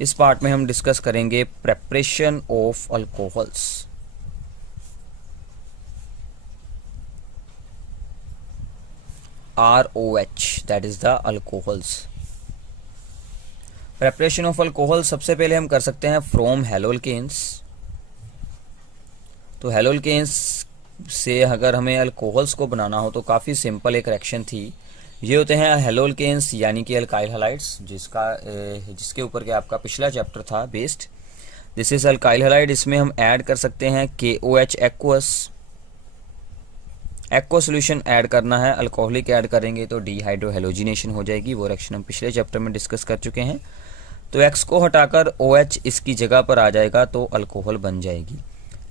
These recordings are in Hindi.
इस पार्ट में हम डिस्कस करेंगे preparation of alcohols. ROH that is the alcohols. Preparation of alcohol सबसे पहले हम कर सकते हैं फ्रॉम हेलोल्केन्स। तो हेलोल्केन्स से अगर हमें अल्कोहल्स को बनाना हो तो काफ़ी सिंपल एक रिएक्शन थी। ये होते हैं हेलोल्केन्स यानी कि अल्काइल हैलाइड्स, जिसके ऊपर के आपका पिछला चैप्टर था based. This is alkyl halide. इसमें हम ऐड कर सकते हैं KOH एक्वा सोल्यूशन ऐड करना है। अल्कोहलिक ऐड करेंगे तो डिहाइड्रोहेलोजिनेशन हो जाएगी। वो रिएक्शन हम पिछले चैप्टर में डिस्कस कर चुके हैं। तो X को हटाकर OH इसकी जगह पर आ जाएगा तो अल्कोहल बन जाएगी।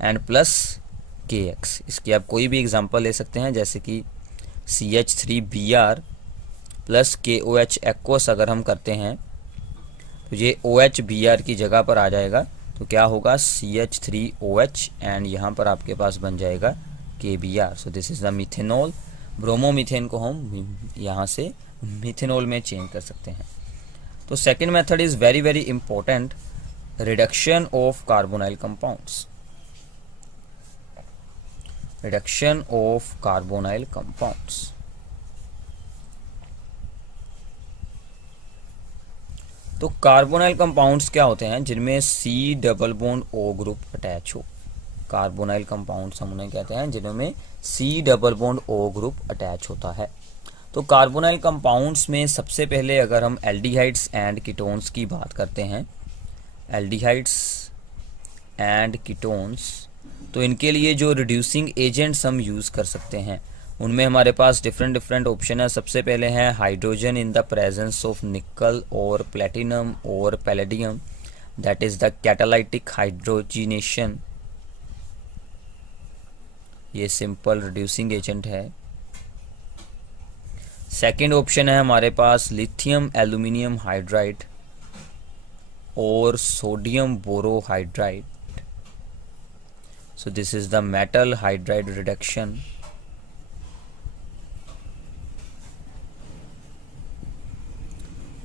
एंड प्लस KX, इसकी आप कोई भी एग्जांपल ले सकते हैं, जैसे कि CH3Br प्लस KOH एक्वस अगर हम करते हैं तो ये OH Br की जगह पर आ जाएगा। तो क्या होगा CH3OH एंड यहाँ पर आपके पास बन जाएगा KBr। So this is the methanol. Bromomethane को हम यहाँ से मिथेनॉल में चेंज कर सकते हैं। तो second method is very very important, reduction of carbonyl compounds. Reduction of carbonyl compounds. तो कार्बोनाइल कंपाउंड्स क्या होते हैं? जिनमें C double bond O group attach हो। कार्बोनाइल कंपाउंड्स हम उन्हें कहते हैं जिनमें C double bond O group attach होता है। तो कार्बोनाइल कंपाउंड्स में सबसे पहले अगर हम एल्डिहाइड्स एंड कीटोन्स की बात करते हैं, एल्डिहाइड्स एंड कीटोन्स, तो इनके लिए जो रिड्यूसिंग एजेंट्स हम यूज़ कर सकते हैं उनमें हमारे पास डिफरेंट ऑप्शन है। सबसे पहले है hydrogen in the presence of निकल और प्लेटिनम और palladium, that is the catalytic hydrogenation. ये सिंपल रिड्यूसिंग एजेंट है। सेकंड ऑप्शन है हमारे पास लिथियम एल्यूमिनियम हाइड्राइड और sodium borohydride. So this is the metal hydride reduction.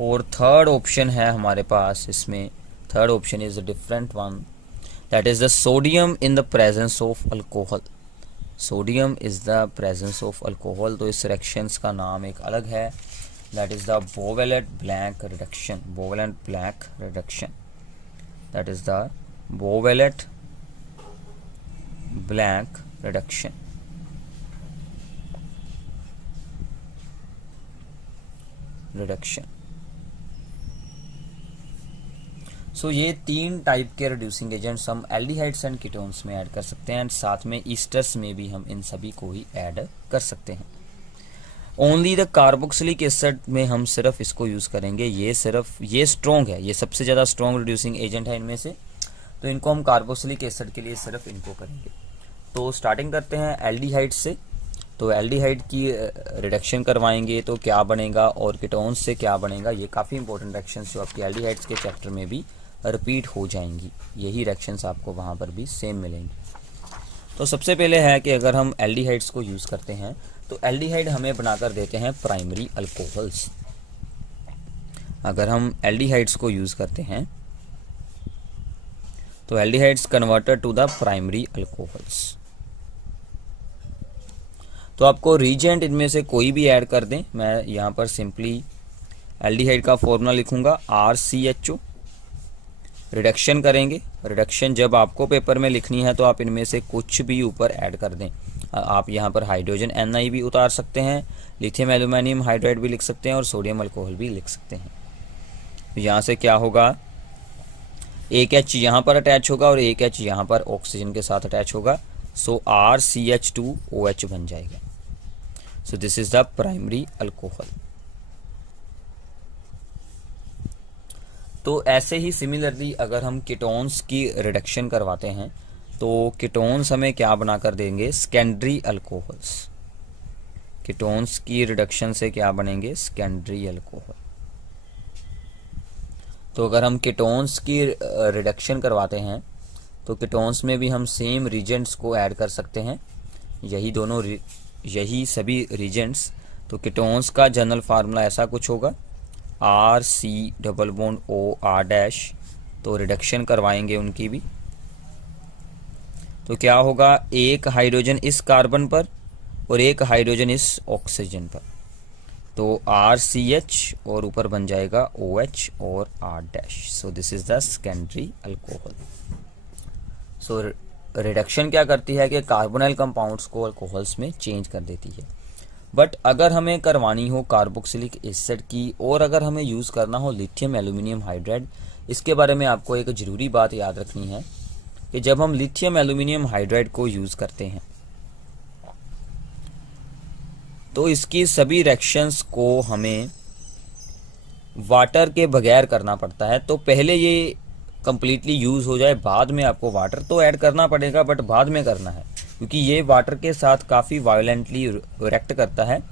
और थर्ड ऑप्शन है हमारे पास, इसमें third option is a different one, that is the sodium in the presence of alcohol. Sodium is the presence of alcohol. तो इस रिएक्शंस का नाम एक अलग है, that is the Bouveault Blanc reduction. Bouveault Blanc reduction, that is the Bouveault Blanc reduction. So ये तीन टाइप के रिड्यूसिंग एजेंट्स हम एल्डिहाइड्स एंड कीटोन्स में ऐड कर सकते हैं एंड साथ में ईस्टर्स में भी हम इन सभी को ही ऐड कर सकते हैं। ओनली द कार्बोक्सिलिक एसिड में हम सिर्फ इसको यूज़ करेंगे। ये स्ट्रॉन्ग है, ये सबसे ज़्यादा स्ट्रॉन्ग रिड्यूसिंग एजेंट है इनमें से, तो इनको हम कार्बोक्सिलिक एसिड के लिए सिर्फ इनको करेंगे। तो स्टार्टिंग करते हैं एल्डिहाइड से। तो एल्डिहाइड की रिडक्शन करवाएंगे तो क्या बनेगा और कीटोन्स से क्या बनेगा, ये काफ़ी इंपॉर्टेंट रिएक्शंस जो आपकी एल्डिहाइड्स के चैप्टर में भी रिपीट हो जाएंगी। यही रिएक्शंस आपको वहाँ पर भी सेम मिलेंगी। तो सबसे पहले है कि अगर हम एल्डिहाइड्स को यूज़ करते हैं तो एल्डिहाइड हमें बनाकर देते हैं प्राइमरी अल्कोहल्स। अगर हम एल्डिहाइड्स को यूज़ करते हैं तो aldehydes converted to the primary alcohols. तो आपको रीजेंट इनमें से कोई भी ऐड कर दें। मैं यहाँ पर सिंपली एल्डिहाइड का फॉर्मूला लिखूंगा RCHO। रिडक्शन करेंगे। रिडक्शन जब आपको पेपर में लिखनी है तो आप इनमें से कुछ भी ऊपर ऐड कर दें। आप यहाँ पर हाइड्रोजन Ni भी उतार सकते हैं, लिथियम एल्यूमिनियम हाइड्राइड भी लिख सकते हैं और सोडियम अल्कोहल भी लिख सकते हैं। तो यहाँ से क्या होगा, एक H यहाँ पर अटैच होगा और एक H यहाँ पर ऑक्सीजन के साथ अटैच होगा। सो RCH2OH बन जाएगा। So this is the primary alcohol. तो ऐसे ही सिमिलरली अगर हम कीटोन्स की रिडक्शन करवाते हैं तो कीटोन्स हमें क्या बनाकर देंगे, सेकेंडरी अल्कोहल्स। कीटोन्स की रिडक्शन से क्या बनेंगे, सेकेंडरी अल्कोहल। तो अगर हम कीटोन्स की रिडक्शन करवाते हैं तो कीटोन्स में भी हम सेम रीजेंट्स को ऐड कर सकते हैं, यही सभी रीजेंट्स। तो कीटोन्स का जनरल फार्मूला ऐसा कुछ होगा, RC double bond O R dash तो रिडक्शन करवाएंगे उनकी भी। तो क्या होगा, एक हाइड्रोजन इस कार्बन पर और एक हाइड्रोजन इस ऑक्सीजन पर, तो RCH और ऊपर बन जाएगा OH और R'। So this is the secondary alcohol. So reduction क्या करती है कि कार्बोनाइल कंपाउंड्स को अल्कोहल्स में चेंज कर देती है। बट अगर हमें करवानी हो कार्बोक्सिलिक एसिड की और अगर हमें यूज़ करना हो लिथियम एल्यूमिनियम हाइड्राइड, इसके बारे में आपको एक ज़रूरी बात याद रखनी है कि जब हम लिथियम एल्यूमिनियम हाइड्राइड को यूज़ करते हैं तो इसकी सभी रिएक्शंस को हमें वाटर के बगैर करना पड़ता है। तो पहले ये कंप्लीटली यूज़ हो जाए, बाद में आपको वाटर तो ऐड करना पड़ेगा, बट बाद में करना है क्योंकि ये वाटर के साथ काफ़ी वायलेंटली रिएक्ट करता है।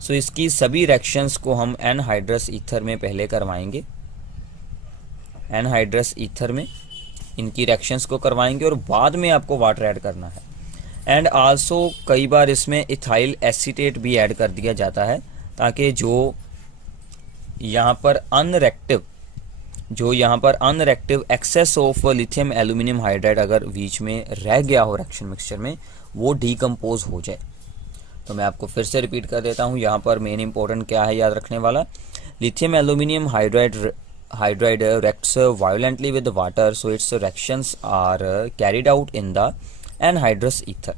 सो इसकी सभी रिएक्शंस को हम एनहाइड्रस ईथर में पहले करवाएंगे, एनहाइड्रस ईथर में इनकी रिएक्शंस को करवाएंगे और बाद में आपको वाटर ऐड करना है। एंड आल्सो कई बार इसमें इथाइल एसीटेट भी ऐड कर दिया जाता है ताकि जो यहाँ पर unreactive excess of lithium aluminium hydride अगर बीच में रह गया हो रिएक्शन मिक्सचर में, वो डीकम्पोज हो जाए। तो मैं आपको फिर से रिपीट कर देता हूँ, यहाँ पर मेन इंपॉर्टेंट क्या है याद रखने वाला, lithium aluminium hydride reacts violently with the water, so its reactions are carried out in the anhydrous ether,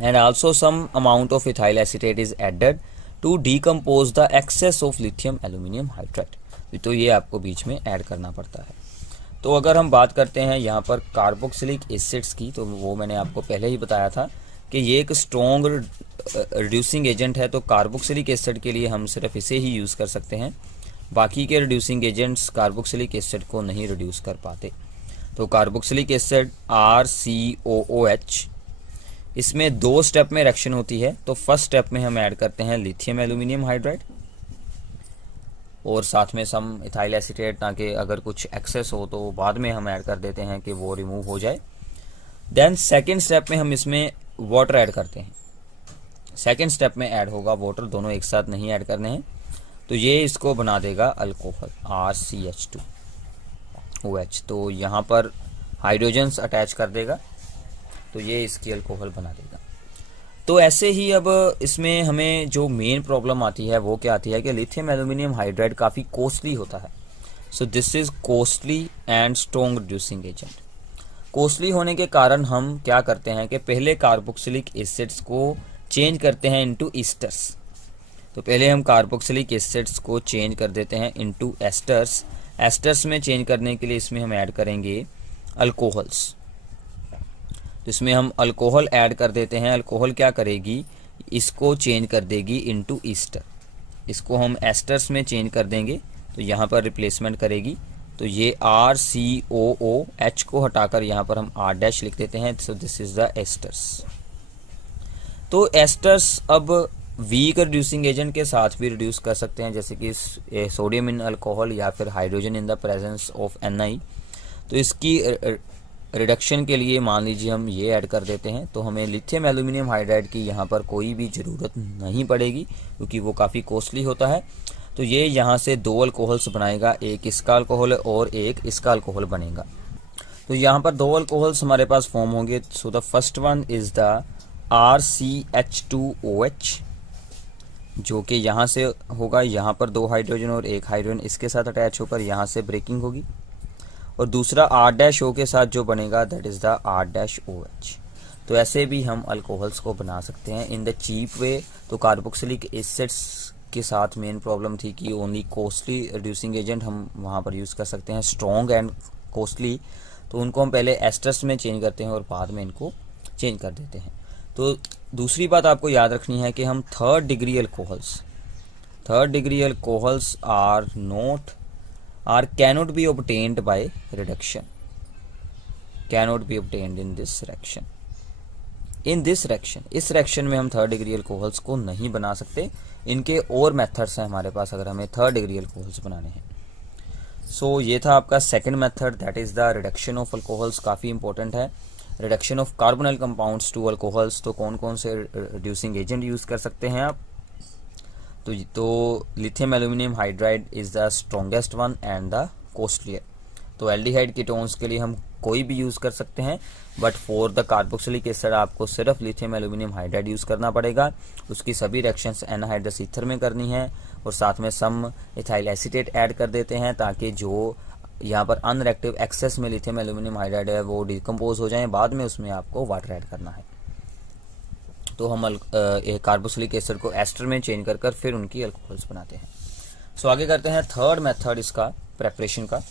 and also some amount of ethyl acetate is added to decompose the excess of lithium aluminum hydride। तो ये आपको बीच में ऐड करना पड़ता है। तो अगर हम बात करते हैं यहाँ पर कार्बोक्सिलिक एसिड्स की, तो वो मैंने आपको पहले ही बताया था कि ये एक स्ट्रॉन्ग रिड्यूसिंग एजेंट है। तो कार्बोक्सिलिक एसिड के लिए हम सिर्फ इसे ही यूज़ कर सकते हैं, बाकी के रिड्यूसिंग एजेंट्स कार्बोक्सिलिक एसिड को नहीं रिड्यूस कर पाते। तो कार्बोक्सिलिक एसिड RCOOH, इसमें 2 स्टेप में रिएक्शन होती है। तो फर्स्ट स्टेप में हम ऐड करते हैं लिथियम एल्यूमिनियम हाइड्राइड और साथ में सम इथाइल एसीटेट, ताकि अगर कुछ एक्सेस हो तो बाद में हम ऐड कर देते हैं कि वो रिमूव हो जाए। देन सेकेंड स्टेप में हम इसमें वाटर ऐड करते हैं। सेकेंड स्टेप में ऐड होगा वाटर, दोनों एक साथ नहीं ऐड करने हैं। तो ये इसको बना देगा अल्कोहल RCH2OH। तो यहाँ पर हाइड्रोजन्स अटैच कर देगा, तो ये इसकी अल्कोहल बना देगा। तो ऐसे ही अब इसमें हमें जो मेन प्रॉब्लम आती है वो क्या आती है कि लिथियम एल्यूमिनियम हाइड्राइड काफ़ी कॉस्टली होता है। So this is costly and strong reducing agent. Costly होने के कारण हम क्या करते हैं कि पहले कार्बोक्सिलिक एसिड्स को चेंज करते हैं इनटू ईस्टर्स। तो पहले हम कार्बोक्सिलिक एसिड्स को चेंज कर देते हैं इनटू एस्टर्स। एस्टर्स में चेंज करने के लिए इसमें हम ऐड करेंगे अल्कोहल्स। तो इसमें हम अल्कोहल ऐड कर देते हैं। अल्कोहल क्या करेगी, इसको चेंज कर देगी इनटू ईस्टर। इसको हम एस्टर्स में चेंज कर देंगे, तो यहाँ पर रिप्लेसमेंट करेगी। तो ये RCOOH को हटाकर यहाँ पर हम R' लिख देते हैं। So this is the asters. तो एस्टर्स अब वीक रिड्यूसिंग एजेंट के साथ भी रिड्यूस कर सकते हैं, जैसे कि सोडियम इन अल्कोहल या फिर hydrogen in the presence of Ni। तो इसकी रिडक्शन के लिए मान लीजिए हम ये ऐड कर देते हैं, तो हमें लिथियम एल्यूमिनियम हाइड्राइड की यहाँ पर कोई भी ज़रूरत नहीं पड़ेगी क्योंकि वो काफ़ी कॉस्टली होता है। तो ये यहाँ से 2 अल्कोहल्स बनाएगा, एक इसका अल्कोहल और एक इसका अल्कोहल बनेगा। तो यहाँ पर 2 अल्कोहल्स हमारे पास फॉर्म होंगे। So the first one is the RCH2OH, जो कि यहाँ से होगा, यहाँ पर 2 हाइड्रोजन और 1 हाइड्रोजन इसके साथ अटैच होकर यहाँ से ब्रेकिंग होगी। और दूसरा R' के साथ जो बनेगा दैट इज़ द R'OH। तो ऐसे भी हम अल्कोहल्स को बना सकते हैं इन द चीप वे। तो कार्बोक्सिलिक एसिड्स के साथ मेन प्रॉब्लम थी कि ओनली कॉस्टली रिड्यूसिंग एजेंट हम वहाँ पर यूज़ कर सकते हैं, स्ट्रॉन्ग एंड कॉस्टली। तो उनको हम पहले एस्टर्स में चेंज करते हैं और बाद में इनको चेंज कर देते हैं। तो दूसरी बात आपको याद रखनी है कि हम third degree alcohols cannot be obtained by reduction, cannot be obtained in this reaction। इस रिएक्शन में हम थर्ड डिग्री अल्कोहल्स को नहीं बना सकते। इनके और मेथड्स हैं हमारे पास अगर हमें थर्ड डिग्री अल्कोहल्स बनाने हैं। सो ये था आपका second method, that is the reduction of alcohols. काफ़ी इंपॉर्टेंट है, reduction of carbonyl compounds to alcohols. तो कौन कौन से रिड्यूसिंग एजेंट यूज़ कर सकते हैं आप, तो lithium aluminium hydride is the strongest one and the costlier. तो एल्डिहाइड कीटोन्स के लिए हम कोई भी यूज़ कर सकते हैं, but for the carboxylic acid आपको सिर्फ लिथियम एल्यूमिनियम हाइड्राइड यूज़ करना पड़ेगा। उसकी सभी रिएक्शंस एनहाइड्रस ईथर में करनी है और साथ में सम इथाइल एसीटेट ऐड कर देते हैं ताकि जो यहाँ पर अनरिएक्टिव एक्सेस में लिथियम एल्यूमिनियम हाइड्राइड है वो डिकम्पोज हो जाए। बाद में उसमें आपको वाटर ऐड करना है। तो हम कार्बोक्सिलिक एसिड को एस्टर में चेंज कर फिर उनकी अल्कोहल्स बनाते हैं। सो आगे करते हैं थर्ड मेथड इसका प्रेपरेशन का।